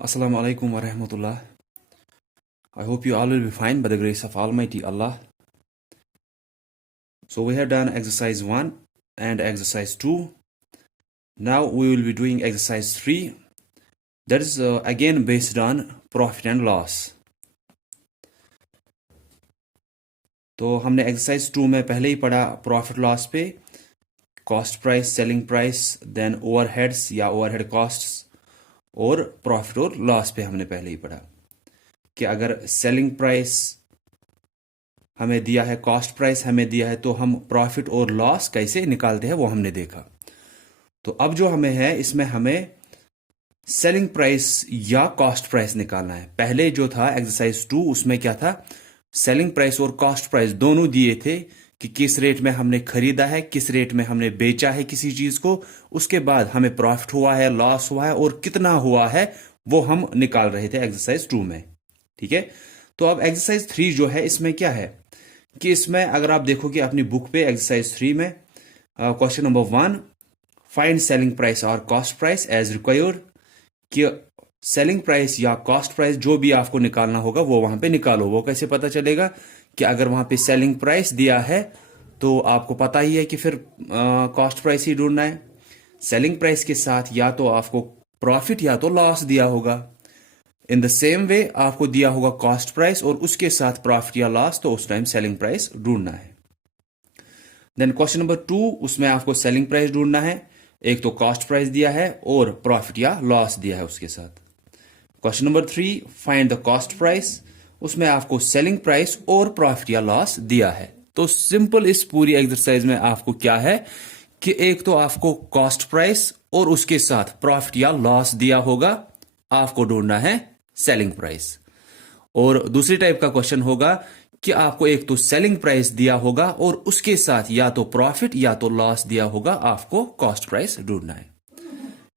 Assalamu alaikum wa rahmatullah. I hope you all will be fine by the grace of Almighty Allah. So we have done exercise 1 and exercise 2. Now we will be doing exercise 3. That is again based on profit and loss. तो हमने exercise 2 में पहले ही पढ़ा profit loss पे, cost price, selling price, then overheads या overhead costs और profit और loss पे हमने पहले ही पढ़ा कि अगर सेलिंग प्राइस हमें दिया है, कॉस्ट प्राइस हमें दिया है, तो हम प्रॉफिट और लॉस कैसे निकालते हैं वो हमने देखा। तो अब जो हमें है इसमें हमें सेलिंग प्राइस या कॉस्ट प्राइस निकालना है। पहले जो था एक्सरसाइज 2 उसमें क्या था, सेलिंग प्राइस और कॉस्ट प्राइस दोनों दिए थे कि किस रेट में हमने खरीदा है, किस रेट में हमने बेचा है किसी चीज को, उसके बाद हमें प्रॉफिट हुआ है, लॉस हुआ है और कितना हुआ है वो हम निकाल रहे थे एक्सरसाइज 2 में। ठीक है, तो अब एक्सरसाइज 3 जो है इसमें क्या है कि इसमें अगर आप देखोगे अपनी बुक पे एक्सरसाइज 3 में question number 1, find selling price और कॉस्ट प्राइस एज रिक्वायर्ड, कि सेलिंग प्राइस या कॉस्ट प्राइस जो भी आपको निकालना होगा वो वहां पे निकालो। वो कैसे पता चलेगा कि अगर वहां पे सेलिंग प्राइस दिया है तो आपको पता ही है कि फिर कॉस्ट प्राइस ही ढूंढना है। सेलिंग प्राइस के साथ या तो आपको प्रॉफिट या तो लॉस दिया होगा। इन द सेम वे आपको दिया होगा कॉस्ट प्राइस और उसके साथ प्रॉफिट या लॉस, तो उस टाइम सेलिंग प्राइस ढूंढना है। देन क्वेश्चन नंबर 2, उसमें आपको सेलिंग प्राइस ढूंढना है, एक तो कॉस्ट प्राइस दिया है और प्रॉफिट या लॉस दिया है उसके साथ। Question number 3, find the cost price, उसमें आपको सेलिंग प्राइस और प्रॉफिट या लॉस दिया है। तो सिंपल इस पूरी एक्सरसाइज में आपको क्या है कि एक तो आपको कॉस्ट प्राइस और उसके साथ प्रॉफिट या लॉस दिया होगा, आपको ढूंढना है सेलिंग प्राइस। और दूसरी टाइप का क्वेश्चन होगा कि आपको एक तो सेलिंग प्राइस दिया होगा और उसके साथ या तो प्रॉफिट या तो लॉस दिया होगा, आपको कॉस्ट प्राइस ढूंढना है।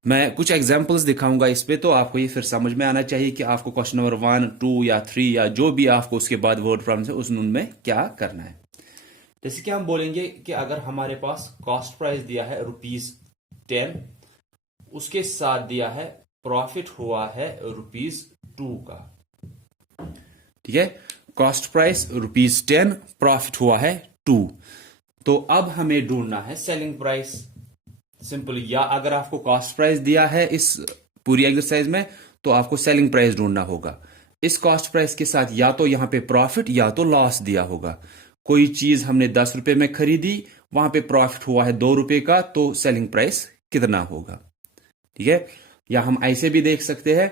मैं कुछ एग्जांपल्स दिखाऊंगा इस पे, तो आपको ये फिर समझ में आना चाहिए कि आपको क्वेश्चन नंबर 1, 2 या 3 या जो भी आपको उसके बाद वर्ड प्रॉब्लम है उस में क्या करना है। जैसे कि हम बोलेंगे कि अगर हमारे पास कॉस्ट प्राइस दिया है ₹10, उसके साथ दिया है प्रॉफिट हुआ है ₹2 का। ठीक है, कॉस्ट प्राइस ₹10, प्रॉफिट हुआ है 2। तो अब हमें ढूंढना है सेलिंग प्राइस। सिंपल, या अगर आपको कॉस्ट प्राइस दिया है इस पूरी एक्सरसाइज में तो आपको सेलिंग प्राइस ढूंढना होगा। इस कॉस्ट प्राइस के साथ या तो यहां पे प्रॉफिट या तो लॉस दिया होगा। कोई चीज हमने 10 रुपए में खरीदी, वहां पे प्रॉफिट हुआ है ₹2 का, तो सेलिंग प्राइस कितना होगा। ठीक है, या हम ऐसे भी देख सकते हैं,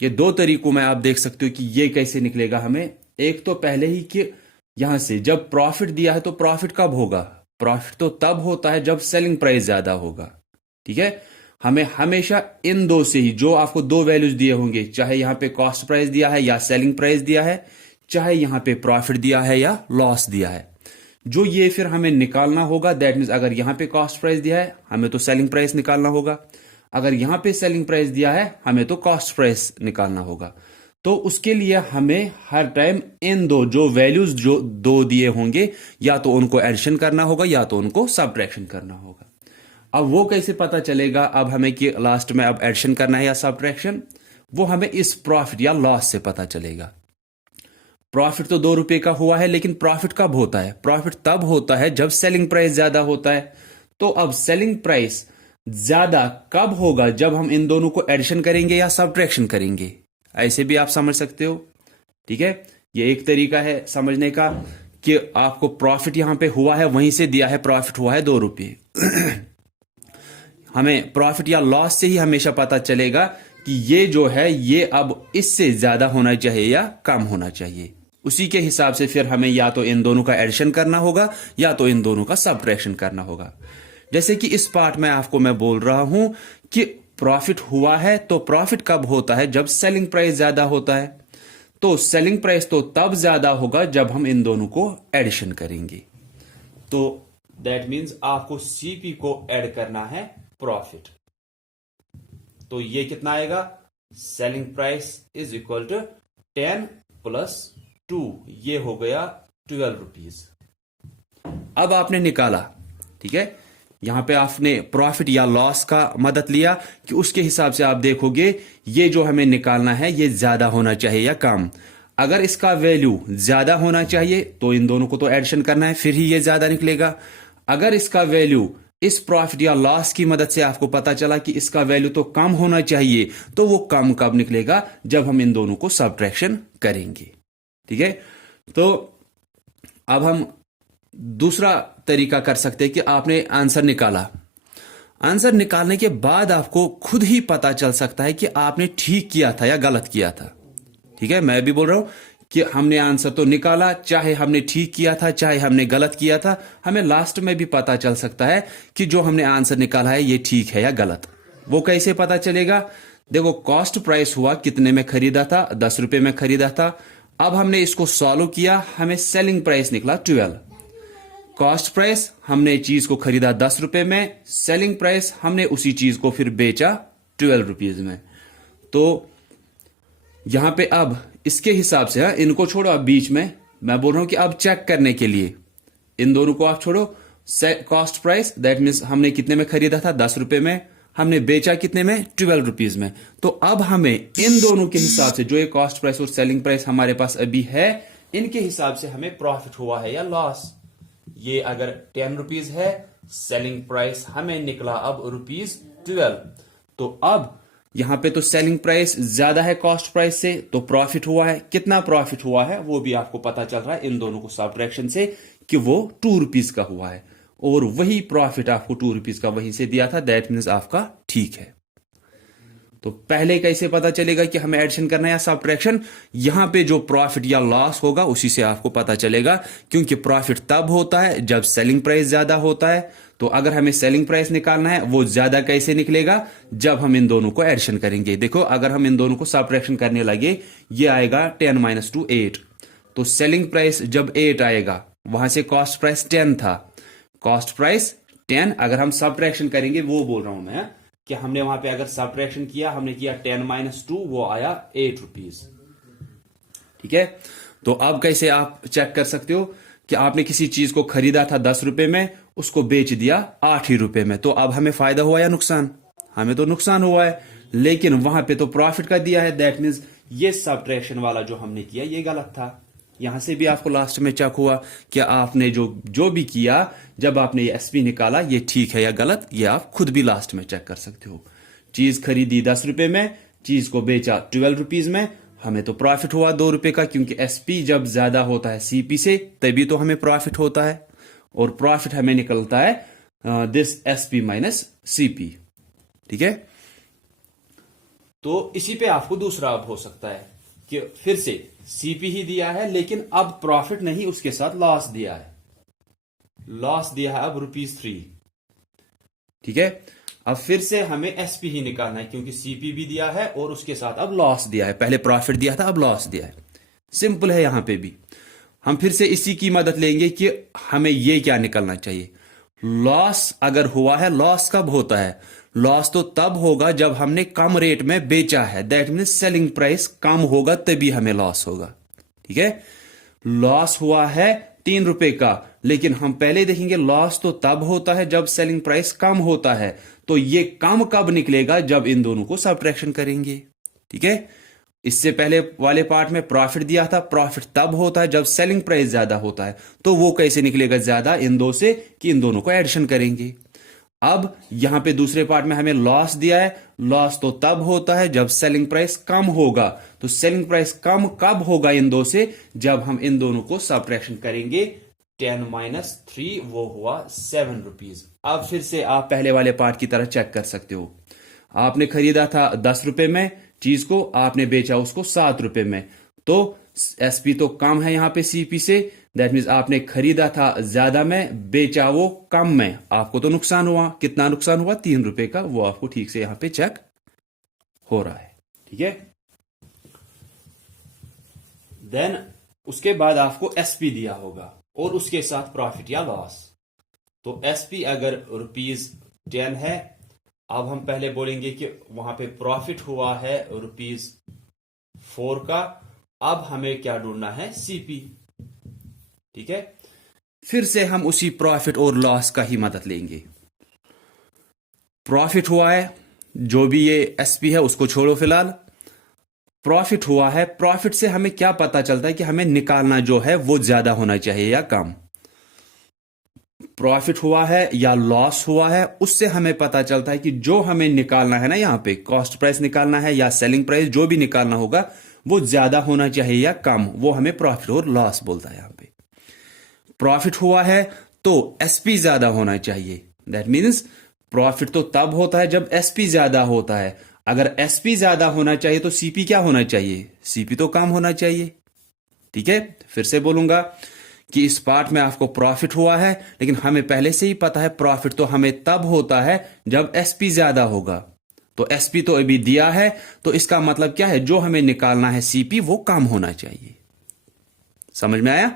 ये दो तरीकों में आप देख सकते हो कि ये कैसे निकलेगा हमें। एक तो पहले ही कि यहां से जब प्रॉफिट दिया है तो प्रॉफिट कब होगा, प्रॉफिट तो तब होता है जब सेलिंग प्राइस ज्यादा होगा। ठीक है, हमें हमेशा इन दो से ही, जो आपको दो वैल्यूज दिए होंगे, चाहे यहां पे कॉस्ट प्राइस दिया है या सेलिंग प्राइस दिया है, चाहे यहां पे प्रॉफिट दिया है या लॉस दिया है, जो ये फिर हमें निकालना होगा। दैट मीन्स अगर यहां पे कॉस्ट प्राइस दिया है हमें तो सेलिंग प्राइस निकालना होगा, अगर यहां पे सेलिंग प्राइस दिया है हमें तो कॉस्ट प्राइस निकालना होगा। तो उसके लिए हमें हर टाइम इन दो जो वैल्यूज जो दो दिए होंगे, या तो उनको एडिशन करना होगा या तो उनको सब्ट्रैक्शन करना होगा। अब वो कैसे पता चलेगा अब हमें कि लास्ट में अब एडिशन करना है या सब्ट्रैक्शन, वो हमें इस प्रॉफिट या लॉस से पता चलेगा। प्रॉफिट तो ₹2 का हुआ है, लेकिन प्रॉफिट कब होता है, प्रॉफिट तब होता है जब सेलिंग प्राइस ज्यादा होता है। तो अब सेलिंग प्राइस ज्यादा कब होगा, जब हम इन दोनों को एडिशन करेंगे या सब्ट्रैक्शन करेंगे। ऐसे भी आप समझ सकते हो। ठीक है, ये एक तरीका है समझने का कि आपको प्रॉफिट यहां पे हुआ है, वहीं से दिया है प्रॉफिट हुआ है ₹2। हमें प्रॉफिट या लॉस से ही हमेशा पता चलेगा कि ये जो है ये अब इससे ज्यादा होना चाहिए या कम होना चाहिए। उसी के हिसाब से फिर हमें या तो इन दोनों का एडिशन करना होगा या तो इन दोनों का सब्ट्रैक्शन करना होगा। जैसे कि इस पार्ट में आपको मैं बोल रहा हूं कि प्रॉफिट हुआ है, तो प्रॉफिट कब होता है, जब सेलिंग प्राइस ज्यादा होता है। तो सेलिंग प्राइस तो तब ज्यादा होगा जब हम इन दोनों को एडिशन करेंगे। तो दैट मीन्स आपको सीपी को ऐड करना है प्रॉफिट। तो ये कितना आएगा, selling price is equal to 10 plus 2, ये हो गया ₹12। अब आपने निकाला, ठीक है, यहां पे आपने प्रॉफिट या लॉस का मदद लिया कि उसके हिसाब से आप देखोगे ये जो हमें निकालना है ये ज्यादा होना चाहिए या कम। अगर इसका वैल्यू ज्यादा होना चाहिए तो इन दोनों को तो एडिशन करना है, फिर ही ये ज्यादा निकलेगा। अगर इसका वैल्यू इस प्रॉफिट या लॉस की मदद से आपको पता चला कि इसका वैल्यू तो कम होना चाहिए, तो वो कम कब निकलेगा? जब हम इन दोनों को सब्ट्रैक्शन करेंगे। ठीक है, तो अब हम दूसरा तरीका कर सकते हैं कि आपने आंसर निकाला। आंसर निकालने के बाद आपको खुद ही पता चल सकता है कि आपने ठीक किया था या गलत किया था। ठीक है, मैं भी बोल रहा हूं कि हमने आंसर तो निकाला, चाहे हमने ठीक किया था चाहे हमने गलत किया था, हमें लास्ट में भी पता चल सकता है कि जो हमने आंसर निकाला है ये ठीक है या गलत। वो कैसे पता चलेगा? देखो, कॉस्ट प्राइस हुआ कितने में खरीदा था, 10 रुपए में खरीदा था। अब हमने इसको सॉल्व किया, हमें सेलिंग प्राइस निकला 12। कॉस्ट प्राइस हमने चीज को खरीदा 10 रुपए में, सेलिंग प्राइस हमने उसी चीज को फिर बेचा 12 रुपीज में। तो यहां पे अब इसके हिसाब से, इनको छोड़ो अब बीच में, मैं बोल रहा हूं कि अब चेक करने के लिए इन दोनों को आप छोड़ो। कॉस्ट प्राइस दैट मीन्स हमने कितने में खरीदा था, 10 रुपए में, हमने बेचा कितने में, 12 रुपीज में। तो अब हमें इन दोनों के हिसाब से, जो ये कॉस्ट प्राइस और सेलिंग प्राइस हमारे पास अभी है, इनके हिसाब से हमें प्रॉफिट हुआ है या लॉस। ये अगर 10 रुपीज है, सेलिंग प्राइस हमें निकला अब ₹12। तो अब यहां पे तो सेलिंग प्राइस ज्यादा है कॉस्ट प्राइस से, तो प्रॉफिट हुआ है। कितना प्रॉफिट हुआ है वो भी आपको पता चल रहा है इन दोनों को सब्ट्रैक्शन से कि वो 2 रुपीज का हुआ है, और वही प्रॉफिट आपको 2 रुपीज का वहीं से दिया था। दैट मीन्स आपका ठीक है। तो पहले कैसे पता चलेगा कि हमें एडिशन करना है या सब्ट्रैक्शन? यहां पे जो प्रॉफिट या लॉस होगा उसी से आपको पता चलेगा, क्योंकि प्रॉफिट तब होता है जब सेलिंग प्राइस ज्यादा होता है। तो अगर हमें सेलिंग प्राइस निकालना है, वो ज्यादा कैसे निकलेगा? जब हम इन दोनों को एडिशन करेंगे। देखो, अगर हम इन दोनों को सब्ट्रैक्शन करने लगे, ये आएगा 10 - 2 8। तो सेलिंग प्राइस जब 8 आएगा, वहां से कॉस्ट प्राइस 10 था, कॉस्ट प्राइस 10 अगर हम सब्ट्रैक्शन करेंगे, वो बोल रहा हूं मैं कि हमने वहां पे अगर सब्ट्रैक्शन किया, हमने किया 10 - 2, वो आया 8 रुपीज। ठीक है, तो अब कैसे आप चेक कर सकते हो कि आपने किसी चीज को खरीदा था 10 रुपए में, उसको बेच दिया 8 ही रुपए में, तो अब हमें फायदा हुआ या नुकसान? हमें तो नुकसान हुआ है, लेकिन वहां पे तो प्रॉफिट का दिया है। दैट मीन्स ये सब्ट्रैक्शन वाला जो हमने किया ये गलत था। यहां से भी आपको लास्ट में चेक हुआ कि आपने जो भी किया, जब आपने ये एसपी निकाला, ये ठीक है या गलत, ये आप खुद भी लास्ट में चेक कर सकते हो। चीज खरीदी 10 रुपए में, चीज को बेचा 12 रुपीज में, हमें तो प्रॉफिट हुआ 2 रुपए का, क्योंकि एसपी जब ज्यादा होता है सीपी से तभी तो हमें प्रॉफिट होता है, और प्रॉफिट हमें निकलता है दिस एसपी माइनस सीपी। ठीक है, तो इसी पे आपको दूसरा अब हो सकता है कि फिर से सीपी ही दिया है, लेकिन अब प्रॉफिट नहीं, उसके साथ लॉस दिया है। लॉस दिया है अब ₹3। ठीक है, अब फिर से हमें एसपी ही निकालना है, क्योंकि सीपी भी दिया है और उसके साथ अब लॉस दिया है। पहले प्रॉफिट दिया था, अब लॉस दिया है। सिंपल है। यहां पे भी हम फिर से इसी की मदद लेंगे कि हमें ये क्या निकलना चाहिए। लॉस अगर हुआ है, लॉस कब होता है? लॉस तो तब होगा जब हमने कम रेट में बेचा है। दैट मीन्स सेलिंग प्राइस कम होगा तभी हमें लॉस होगा। ठीक है, लॉस हुआ है 3 रुपए का, लेकिन हम पहले देखेंगे लॉस तो तब होता है जब सेलिंग प्राइस कम होता है। तो ये कम कब निकलेगा? जब इन दोनों को सब्ट्रैक्शन करेंगे। ठीक है, इससे पहले वाले पार्ट में प्रॉफिट दिया था, प्रॉफिट तब होता है जब सेलिंग प्राइस ज्यादा होता है। तो वो कैसे निकलेगा ज्यादा इन दो से? कि इन दोनों को एडिशन करेंगे। अब यहां पे दूसरे पार्ट में हमें लॉस दिया है, लॉस तो तब होता है जब सेलिंग प्राइस कम होगा। तो सेलिंग प्राइस कम कब होगा इन दो से? जब हम इन दोनों को सब्ट्रैक्शन करेंगे। 10 - 3 वो हुआ 7 रुपीज। अब फिर से आप पहले वाले पार्ट की तरह चेक कर सकते हो। आपने खरीदा था 10 रुपए में चीज को, आपने बेचा उसको 7 रुपए में, तो एसपी तो कम है यहां पे सीपी से। दैट मीन्स आपने खरीदा था ज्यादा में, बेचा वो कम में, आपको तो नुकसान हुआ। कितना नुकसान हुआ? 3 रुपए का। वो आपको ठीक से यहां पे चेक हो रहा है। ठीक है, देन उसके बाद आपको एसपी दिया होगा और उसके साथ प्रॉफिट या लॉस। तो एसपी अगर ₹10 है, अब हम पहले बोलेंगे कि वहां पे प्रॉफिट हुआ है ₹4 का। अब हमें क्या ढूंढना है? सीपी। ठीक है, फिर से हम उसी प्रॉफिट और लॉस का ही मदद लेंगे। प्रॉफिट हुआ है, जो भी ये एसपी है उसको छोड़ो फिलहाल, प्रॉफिट हुआ है। प्रॉफिट से हमें क्या पता चलता है कि हमें निकालना जो है वो ज्यादा होना चाहिए या कम। प्रॉफिट हुआ है या लॉस हुआ है, उससे हमें पता चलता है कि जो हमें निकालना है ना, यहां पे कॉस्ट प्राइस निकालना है या सेलिंग प्राइस, जो भी निकालना होगा वो ज्यादा होना चाहिए या कम, वो हमें प्रॉफिट और लॉस बोलता है। यहां पे प्रॉफिट हुआ है तो एसपी ज्यादा होना चाहिए। दैट मीन्स प्रॉफिट तो तब होता है जब एसपी ज्यादा होता है। अगर एसपी ज्यादा होना चाहिए तो सीपी क्या होना चाहिए? सीपी तो कम होना चाहिए। ठीक है, फिर से बोलूंगा कि इस पार्ट में आपको प्रॉफिट हुआ है, लेकिन हमें पहले से ही पता है प्रॉफिट तो हमें तब होता है जब एसपी ज्यादा होगा। तो एसपी तो अभी दिया है, तो इसका मतलब क्या है? जो हमें निकालना है सीपी वो कम होना चाहिए। समझ में आया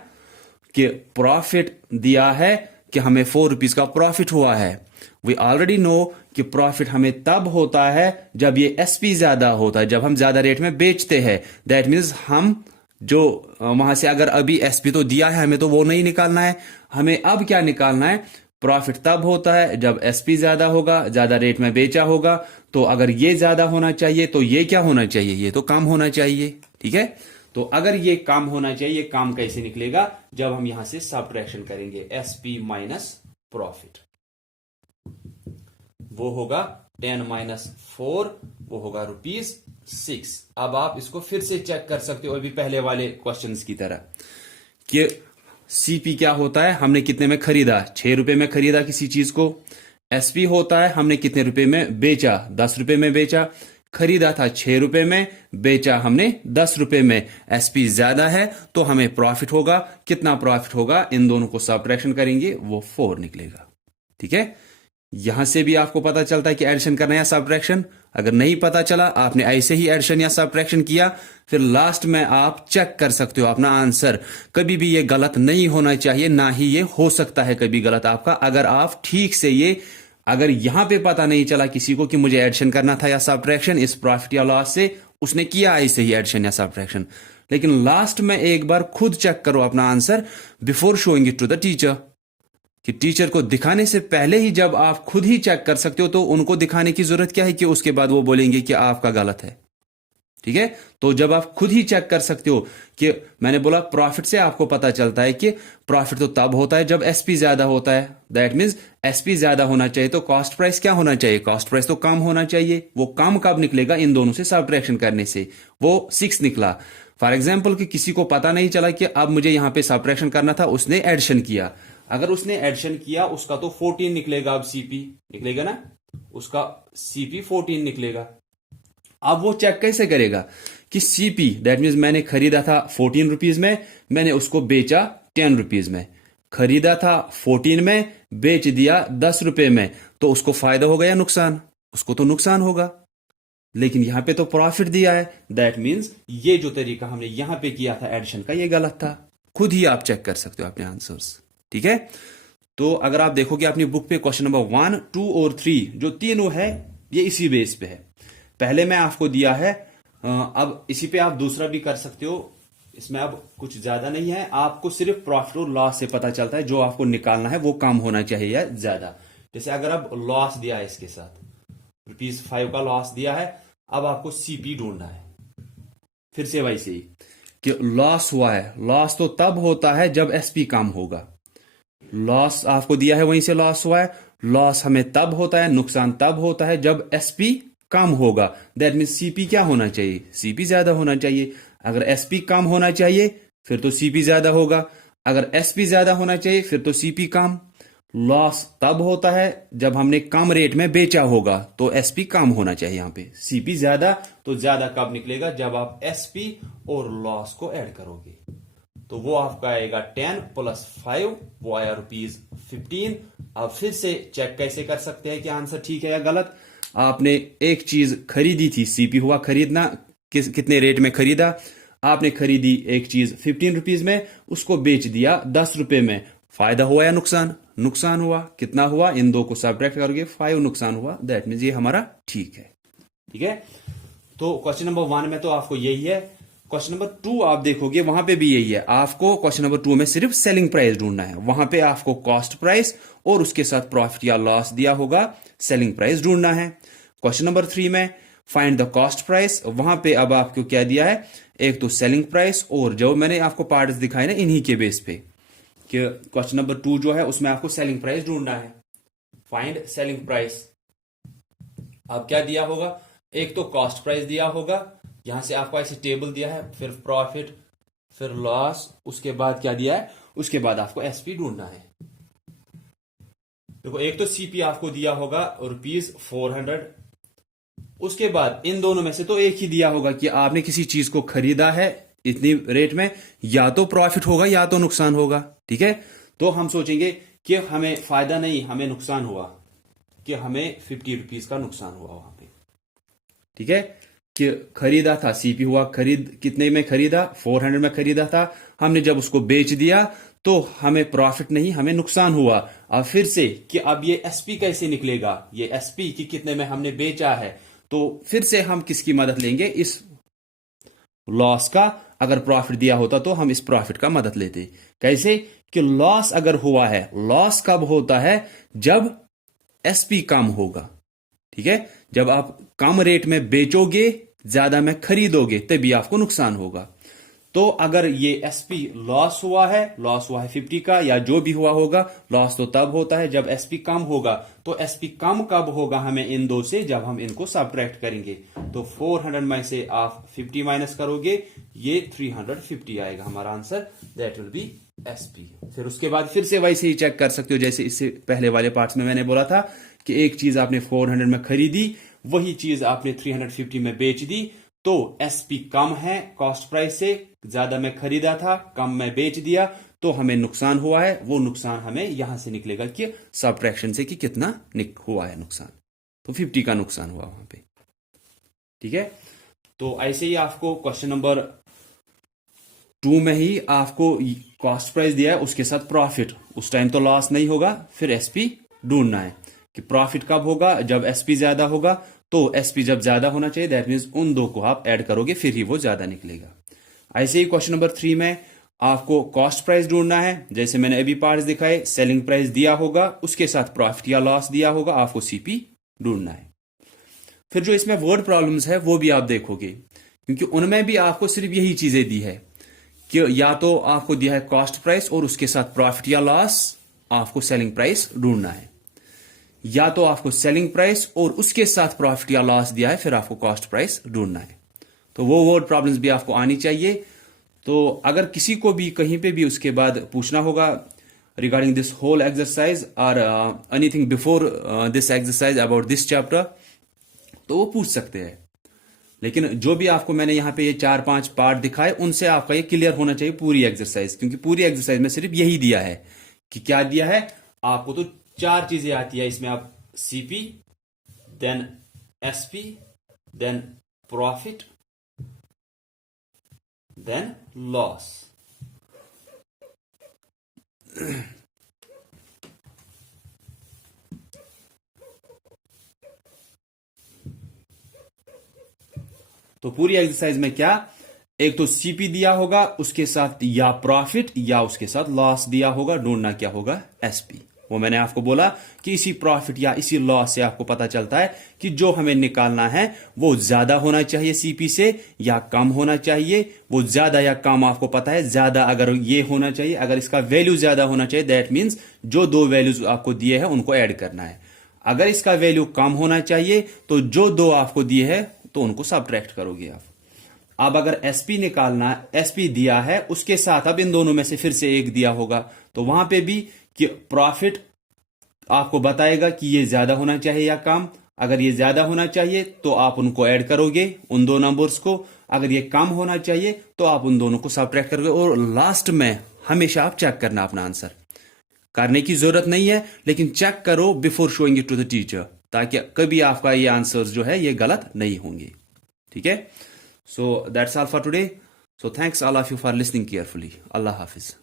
कि प्रॉफिट दिया है कि हमें 4 रुपीज का प्रॉफिट हुआ है। वी ऑलरेडी नो कि प्रॉफिट हमें तब होता है जब ये एसपी ज्यादा होता है, जब हम ज्यादा रेट में बेचते हैं। दैट मीन्स हम जो वहां से अगर अभी एसपी तो दिया है हमें, तो वो नहीं निकालना है। हमें अब क्या निकालना है? प्रॉफिट तब होता है जब एसपी ज्यादा होगा, ज्यादा रेट में बेचा होगा। तो अगर ये ज्यादा होना चाहिए तो ये क्या होना चाहिए? ये तो कम होना चाहिए। ठीक है, तो अगर ये कम होना चाहिए, ये कम कैसे निकलेगा? जब हम यहां से सब्ट्रैक्शन करेंगे, एसपी माइनस प्रॉफिट, वो होगा 10 माइनस 4, वो होगा ₹6। अब आप इसको फिर से चेक कर सकते हो, अभी पहले वाले क्वेश्चंस की तरह, कि सीपी क्या होता है, हमने कितने में खरीदा? 6 रुपए में खरीदा किसी चीज को। एसपी होता है हमने कितने रुपए में बेचा? 10 रुपए में बेचा। खरीदा था 6 रुपए में, बेचा हमने 10 रुपए में। एसपी ज्यादा है तो हमें प्रॉफिट होगा। कितना प्रॉफिट होगा? इन दोनों को सब्ट्रैक्शन करेंगे, वो 4 निकलेगा। ठीक है, यहां से भी आपको पता चलता है कि एडिशन करना या सब्ट्रैक्शन। अगर नहीं पता चला, आपने ऐसे ही एडिशन या सब्ट्रैक्शन किया, फिर लास्ट में आप चेक कर सकते हो अपना आंसर। कभी भी ये गलत नहीं होना चाहिए, ना ही ये हो सकता है कभी गलत आपका, अगर आप ठीक से ये, अगर यहां पे पता नहीं चला किसी को कि मुझे एडिशन करना था या सब्ट्रैक्शन इस प्रॉफिट या लॉस से, उसने किया ऐसे ही एडिशन या सब्ट्रैक्शन, लेकिन लास्ट में एक बार खुद चेक करो अपना answer before showing it to the teacher. कि टीचर को दिखाने से पहले ही जब आप खुद ही चेक कर सकते हो, तो उनको दिखाने की जरूरत क्या है कि उसके बाद वो बोलेंगे कि आपका गलत है। ठीक है, तो जब आप खुद ही चेक कर सकते हो, कि मैंने बोला प्रॉफिट से आपको पता चलता है कि प्रॉफिट तो तब होता है जब एसपी ज्यादा होता है। दैट मीन्स एसपी ज्यादा होना चाहिए तो कॉस्ट प्राइस क्या होना चाहिए? कॉस्ट प्राइस तो कम होना चाहिए। वो कम कब निकलेगा? इन दोनों से सब्ट्रैक्शन करने से। वो 6 निकला। फॉर एग्जाम्पल कि किसी को पता नहीं चला कि अब मुझे यहां पे सब्ट्रैक्शन करना था, उसने एडिशन किया। अगर उसने एडिशन किया, उसका तो 14 निकलेगा। अब सीपी निकलेगा ना, उसका सीपी 14 निकलेगा। अब वो चेक कैसे करेगा कि सीपी, दैट मीन्स मैंने खरीदा था 14 रुपीज में, मैंने उसको बेचा 10 रुपीज में। खरीदा था 14 में, बेच दिया 10 रुपए में, तो उसको फायदा होगा या नुकसान? उसको तो नुकसान होगा। लेकिन यहां पे तो प्रॉफिट दिया है। दैट मीन्स ये जो तरीका हमने यहां पे किया था एडिशन का, ये गलत था। खुद ही आप चेक कर सकते हो अपने आंसर्स। ठीक है, तो अगर आप देखोगे अपनी बुक पे क्वेश्चन नंबर 1, 2 और 3 जो तीनों है, ये इसी बेस पे है। पहले मैं आपको दिया है, अब इसी पे आप दूसरा भी कर सकते हो। इसमें अब कुछ ज्यादा नहीं है, आपको सिर्फ प्रॉफिट और लॉस से पता चलता है जो आपको निकालना है वो कम होना चाहिए या ज्यादा। जैसे अगर अब लॉस दिया है, इसके साथ ₹5 का लॉस दिया है, अब आपको सीपी ढूंढना है। फिर से वैसे ही कि लॉस हुआ है, लॉस तो तब होता है जब एसपी कम होगा। लॉस आपको दिया है, वहीं से लॉस हुआ है। लॉस हमें तब होता है, नुकसान तब होता है जब एसपी कम होगा। दैट मीन सीपी क्या होना चाहिए? सीपी ज्यादा होना चाहिए। अगर एसपी कम होना चाहिए फिर तो सीपी ज्यादा होगा। अगर एसपी ज्यादा होना चाहिए फिर तो सीपी कम। लॉस तब होता है जब हमने कम रेट में बेचा होगा, तो एसपी कम होना चाहिए। यहां पे सीपी ज्यादा, तो ज्यादा कब निकलेगा? जब आप एसपी और लॉस को ऐड करोगे। तो वो आपका आएगा 10 + 5, वो आया ₹15। अब फिर से चेक कैसे कर सकते हैं कि आंसर ठीक है या गलत? आपने एक चीज खरीदी थी, सीपी हुआ खरीदना, कितने रेट में खरीदा? आपने खरीदी एक चीज 15 रुपीज में, उसको बेच दिया 10 रुपए में। फायदा हुआ या नुकसान? नुकसान हुआ। कितना हुआ? इन दो को सब्ट्रैक्ट करोगे, 5 नुकसान हुआ। दैट मीन्स ये हमारा ठीक है। ठीक है, तो क्वेश्चन नंबर 1 में तो आपको यही है। क्वेश्चन नंबर 2 आप देखोगे वहां पे भी यही है, आपको क्वेश्चन नंबर 2 में सिर्फ सेलिंग प्राइस ढूंढना है, वहां पे आपको कॉस्ट प्राइस और उसके साथ प्रॉफिट या लॉस दिया होगा, सेलिंग प्राइस ढूंढना है। क्वेश्चन नंबर 3 में फाइंड द कॉस्ट प्राइस, वहां पे अब आपको क्या दिया है, एक तो सेलिंग प्राइस और जो मैंने आपको पार्ट्स दिखाए ना इन्हीं के बेस पे, कि क्वेश्चन नंबर 2 जो है उसमें आपको सेलिंग प्राइस ढूंढना है, फाइंड सेलिंग प्राइस। अब क्या दिया होगा, एक तो कॉस्ट प्राइस दिया होगा, यहां से आपको ऐसे टेबल दिया है, फिर प्रॉफिट, फिर लॉस, उसके बाद क्या दिया है, उसके बाद आपको एसपी ढूंढना है। देखो एक तो सीपी आपको दिया होगा ₹400, उसके बाद इन दोनों में से तो एक ही दिया होगा कि आपने किसी चीज को खरीदा है इतनी रेट में, या तो प्रॉफिट होगा या तो नुकसान होगा। ठीक है, तो हम सोचेंगे कि हमें फायदा नहीं, हमें नुकसान हुआ, कि हमें ₹50 का नुकसान हुआ वहां पे। ठीक है, कि खरीदा था, सीपी हुआ, खरीद कितने में खरीदा, 400 में खरीदा था, हमने जब उसको बेच दिया तो हमें प्रॉफिट नहीं, हमें नुकसान हुआ। अब फिर से कि अब ये एसपी कैसे निकलेगा, ये एसपी कि कितने में हमने बेचा है, तो फिर से हम किसकी मदद लेंगे, इस लॉस का। अगर प्रॉफिट दिया होता तो हम इस प्रॉफिट का मदद लेते। कैसे, कि लॉस अगर हुआ है, लॉस कब होता है, जब एसपी कम होगा। ठीक है, जब आप कम रेट में बेचोगे, ज्यादा में खरीदोगे, तभी आपको नुकसान होगा। तो अगर ये एसपी लॉस हुआ है 50 का, या जो भी हुआ होगा, लॉस तो तब होता है जब एसपी कम होगा। तो एसपी कम कब होगा हमें इन दो से, जब हम इनको सब्ट्रैक्ट करेंगे। तो 400 में से आप 50 माइनस करोगे, ये 350 आएगा हमारा answer, that will be SP. फिर उसके बाद फिर से वैसे ही चेक कर सकते हो जैसे इससे पहले वाले पार्ट्स में मैंने बोला था कि एक चीज आपने 400 में खरीदी, वही चीज आपने 350 में बेच दी, तो एसपी कम है कॉस्ट प्राइस से, ज्यादा में खरीदा था, कम में बेच दिया, तो हमें नुकसान हुआ है। वो नुकसान हमें यहां से निकलेगा कि सब्ट्रैक्शन से कि कितना हुआ है नुकसान, तो 50 का नुकसान हुआ वहां पे। ठीक है, तो ऐसे ही आपको क्वेश्चन नंबर 2 में ही आपको कॉस्ट प्राइस दिया है, उसके साथ प्रॉफिट, उस टाइम तो लॉस नहीं होगा, फिर एसपी ढूंढना है कि प्रॉफिट कब होगा, जब एसपी ज्यादा होगा। तो एसपी जब ज्यादा होना चाहिए, दैट मीन्स उन दो को आप ऐड करोगे, फिर ही वो ज्यादा निकलेगा। ऐसे ही क्वेश्चन नंबर 3 में आपको कॉस्ट प्राइस ढूंढना है, जैसे मैंने अभी पार्ट्स दिखाए, सेलिंग प्राइस दिया होगा, उसके साथ प्रॉफिट या लॉस दिया होगा, आपको सीपी ढूंढना है। फिर जो इसमें वर्ड प्रॉब्लम्स है वो भी आप देखोगे, क्योंकि उनमें भी आपको सिर्फ यही चीजें दी है कि या तो आपको दिया है कॉस्ट प्राइस और उसके साथ प्रॉफिट या लॉस, आपको सेलिंग प्राइस ढूंढना है, या तो आपको सेलिंग प्राइस और उसके साथ प्रॉफिट या लॉस दिया है, फिर आपको कॉस्ट प्राइस ढूंढना है। तो वो वर्ड प्रॉब्लम्स भी आपको आनी चाहिए। तो अगर किसी को भी कहीं पे भी उसके बाद पूछना होगा रिगार्डिंग दिस होल एक्सरसाइज और anything before this exercise about this chapter, तो वो पूछ सकते हैं। लेकिन जो भी आपको मैंने यहाँ पे ये 4-5 पार्ट दिखाए, उनसे आपका ये क्लियर होना चाहिए पूरी एक्सरसाइज, क्योंकि पूरी एक्सरसाइज में सिर्फ यही दिया है कि क्या दिया है आपको, तो 4 चीजें आती है इसमें, आप CP, then SP, then profit, then loss. तो पूरी एक्सरसाइज में क्या, एक तो सीपी दिया होगा, उसके साथ या प्रॉफिट या उसके साथ लॉस दिया होगा, ढूंढना क्या होगा, एसपी। वो मैंने आपको बोला कि इसी प्रॉफिट या इसी लॉस से आपको पता चलता है कि जो हमें निकालना है वो ज्यादा होना चाहिए सीपी से या कम होना चाहिए। वो ज्यादा या कम आपको पता है, ज्यादा अगर ये होना चाहिए, अगर इसका वैल्यू ज्यादा होना चाहिए, दैट मीन्स जो दो वैल्यूज आपको दिए हैं उनको ऐड करना है। अगर इसका वैल्यू कम होना चाहिए तो जो दो आपको दिए हैं तो उनको सब्ट्रैक्ट करोगे आप। अब अगर एसपी निकालना, एसपी दिया है, उसके साथ अब इन दोनों में से फिर से एक दिया होगा, तो वहां पे भी कि प्रॉफिट आपको बताएगा कि ये ज्यादा होना चाहिए या कम। अगर ये ज्यादा होना चाहिए तो आप उनको ऐड करोगे, उन दो नंबर्स को। अगर ये कम होना चाहिए तो आप उन दोनों को सब्ट्रैक्ट करोगे। और लास्ट में हमेशा आप चेक करना अपना आंसर। करने की जरूरत नहीं है, लेकिन चेक करो before showing it to the teacher, ताकि कभी आपका ये आंसर जो है ये गलत नहीं होंगे। ठीक है, so that's all for today. So thanks all of you for listening carefully. Allah Hafiz.